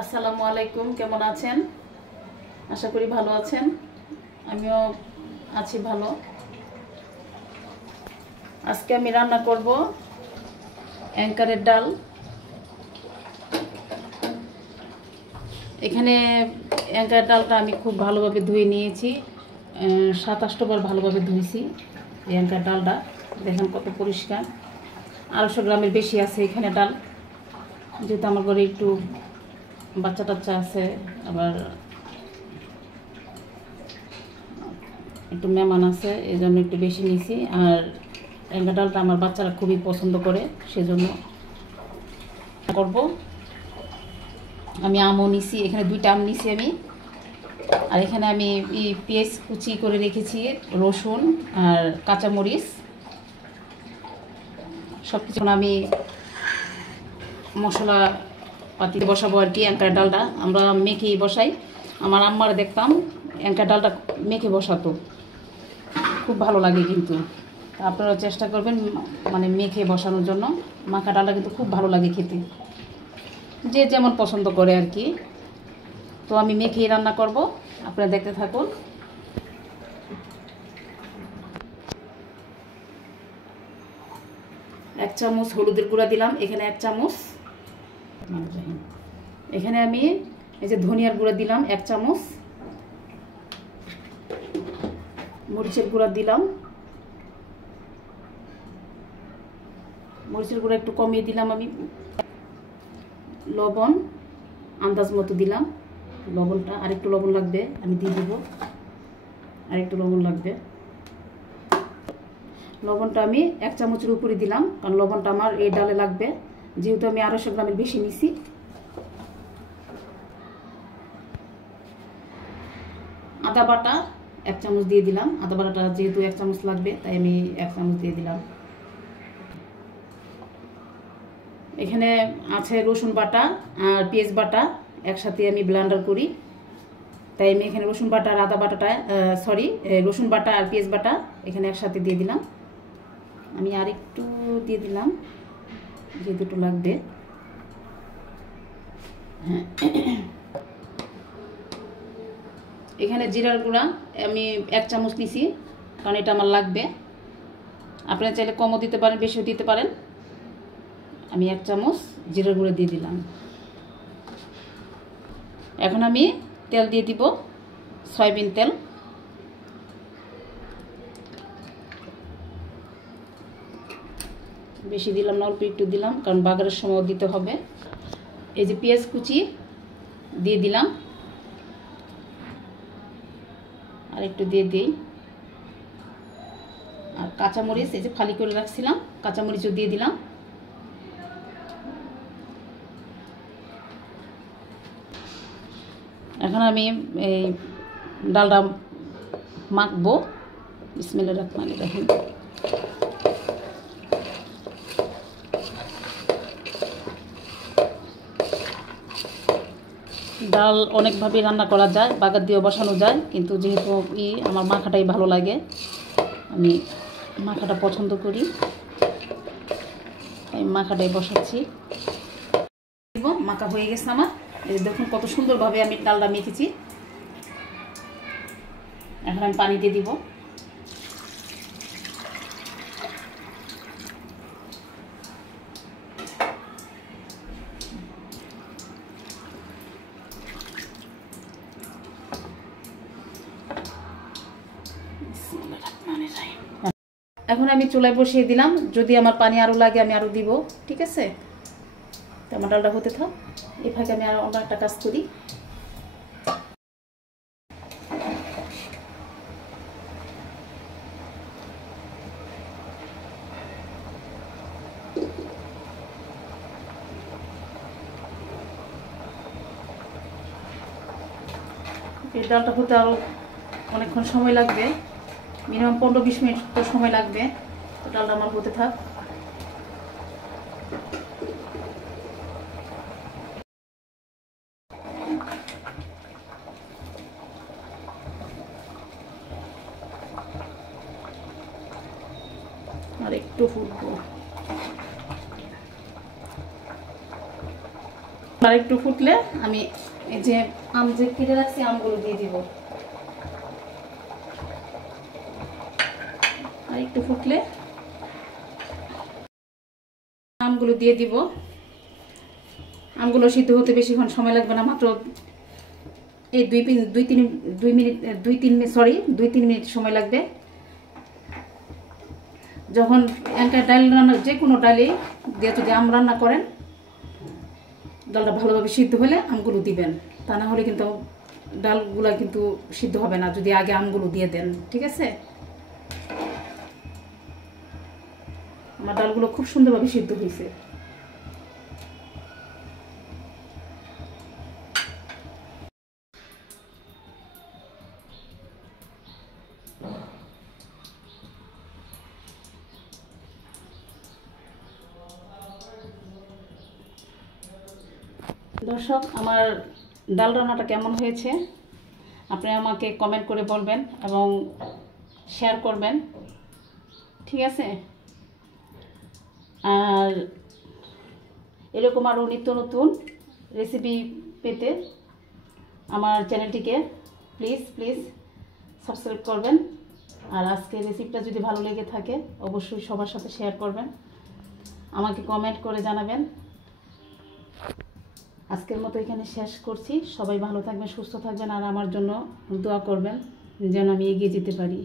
আসসালামু আলাইকুম, কেমন আছেন? আশা করি ভালো আছেন। আমিও আছি ভালো। আজকে আমি রান্না করব অ্যাঙ্কারের ডাল। এখানে অ্যাঙ্কারের ডালটা আমি খুব ভালোভাবে ধুয়ে নিয়েছি, 7-8 বার ভালোভাবে ধুয়েছি। এই অ্যাঙ্কার ডালটা দেখেন কত পরিষ্কার। 250 গ্রামের বেশি আছে এখানে ডাল, যেহেতু আমার ঘরে একটু বাচ্চা টাচ্চা আছে, আবার একটু মেহমান আছে, এই জন্য একটু বেশি নিয়েছি। আর অ্যাঙ্কার ডালটা আমার বাচ্চারা খুবই পছন্দ করে, সেজন্য করব। আমি আমও নিছি, এখানে 2টা আম নিছি আমি। আর এখানে আমি পেঁয়াজ কুচি করে রেখেছি, রসুন আর কাঁচামরিচ সব কিছু আমি মশলা পাতিতে বসাবো আর কি। অ্যাঙ্কার ডালটা আমরা মেখে বসাই। আমার আম্মার দেখতাম অ্যাঙ্কার ডালটা মেখে বসাতো, খুব ভালো লাগে। কিন্তু আপনারা চেষ্টা করবেন মানে মেখে বসানোর জন্য। মাখা ডালটা কিন্তু খুব ভালো লাগে খেতে, যে যেমন পছন্দ করে আর কি। তো আমি মেখেই রান্না করব, আপনারা দেখতে থাকুন। এক চামচ হলুদের গুঁড়া দিলাম, এখানে 1 চামচ। এখানে আমি এই যে ধনিয়ার গুঁড়া দিলাম 1 চামচ। মরিচের গুঁড়া দিলাম, মরিচের গুঁড়া একটু কমিয়ে দিলাম আমি। লবণ আন্দাজ মতো দিলাম, লবণটা আরেকটু লবণ লাগবে, আমি দিয়ে দেব। আরেকটু লবণ লাগবে। লবণটা আমি 1 চামচের উপরে দিলাম, কারণ লবণটা আমার এই ডালে লাগবে, যেহেতু আমি 250 গ্রামের বেশি নিছি। আদা বাটা 1 চামচ দিয়ে দিলাম। আদা বাটাটা যেহেতু 1 চামচ লাগবে, তাই আমি 1 চামচ দিয়ে দিলাম। এখানে আছে রসুন বাটা আর পেঁয়াজ বাটা, একসাথে আমি ব্লেন্ডার করি, তাই আমি এখানে রসুন বাটা আর আদা বাটাটা রসুন বাটা আর পেঁয়াজ বাটা এখানে একসাথে দিয়ে দিলাম। আমি আরেকটু দিয়ে দিলাম, যেহেতু একটু লাগবে। এখানে জিরার গুঁড়া আমি 1 চামচ নিছি, কারণ এটা আমার লাগবে। আপনারা চাইলে কমও দিতে পারেন, বেশিও দিতে পারেন। আমি 1 চামচ জিরার গুঁড়া দিয়ে দিলাম। এখন আমি তেল দিয়ে দিব, সয়াবিন তেল। বেশি দিলাম না, অল্প একটু দিলাম, কারণ বাগারের সময় দিতে হবে। এই যে পেঁয়াজ কুচি দিয়ে দিলাম, আর একটু দিয়ে দিই। আর কাঁচামরিচ এই যে ফালি করে রাখছিলাম, কাঁচামরিচও দিয়ে দিলাম। এখন আমি এই ডালটা মাখবো। বিসমিল্লাহির রহমানির রহিম। ডাল অনেকভাবে রান্না করা যায়, বাগার দিয়েও বসানো যায়, কিন্তু যেহেতু আমার মাখাটাই ভালো লাগে, আমি মাখাটা পছন্দ করি, তাই মাখাটাই বসাচ্ছি। মাখা হয়ে গেছে আমার, এই দেখুন কত সুন্দরভাবে আমি ডালটা মেখেছি। এখন আমি পানি দিয়ে দিব। এখন আমি চুলায় বসিয়ে দিলাম, যদি আমার পানি আরো লাগে আমি আরো দিব, ঠিক আছে? তো আমার ডালটা হতে থাক, এই ফাঁকে আমি আর অন্য একটা কাজ করি। এই ডালটা হতে আরো অনেকক্ষণ সময় লাগবে, মিনিমাম 15-20 মিনিট তো সময় লাগবে। তো ডালটা আমার হতে থাক। আর একটু ফুটবো। আর একটু ফুটলে আমি এই যে আম যে কেটে রাখছি আমগুলো দিয়ে দিব। আর একটু ফুটলে আমগুলো দিয়ে দিব। আমগুলো সিদ্ধ হতে বেশিক্ষণ সময় লাগবে না, মাত্র এই 2-3 মিনিট সময় লাগবে। যখন একটা ডাল রান্না, যে কোনো ডালে দিয়ে যদি আম রান্না করেন, ডালটা ভালোভাবে সিদ্ধ হলে আমগুলো দিবেন, তা না হলে কিন্তু ডালগুলা কিন্তু সিদ্ধ হবে না যদি আগে আমগুলো দিয়ে দেন। ঠিক আছে, আমার ডালগুলো খুব সুন্দরভাবে সিদ্ধ হয়েছে। দর্শক, আমার ডাল রান্নাটা কেমন হয়েছে আপনি আমাকে কমেন্ট করে বলবেন এবং শেয়ার করবেন। ঠিক আছে, আর এরকম আরও নিত্য নতুন রেসিপি পেতে আমার চ্যানেলটিকে প্লিজ সাবস্ক্রাইব করবেন। আর আজকের রেসিপিটা যদি ভালো লেগে থাকে অবশ্যই সবার সাথে শেয়ার করবেন, আমাকে কমেন্ট করে জানাবেন। আজকের মতো এখানে শেষ করছি। সবাই ভালো থাকবেন, সুস্থ থাকবেন, আর আমার জন্য দোয়া করবেন যেন আমি এগিয়ে যেতে পারি।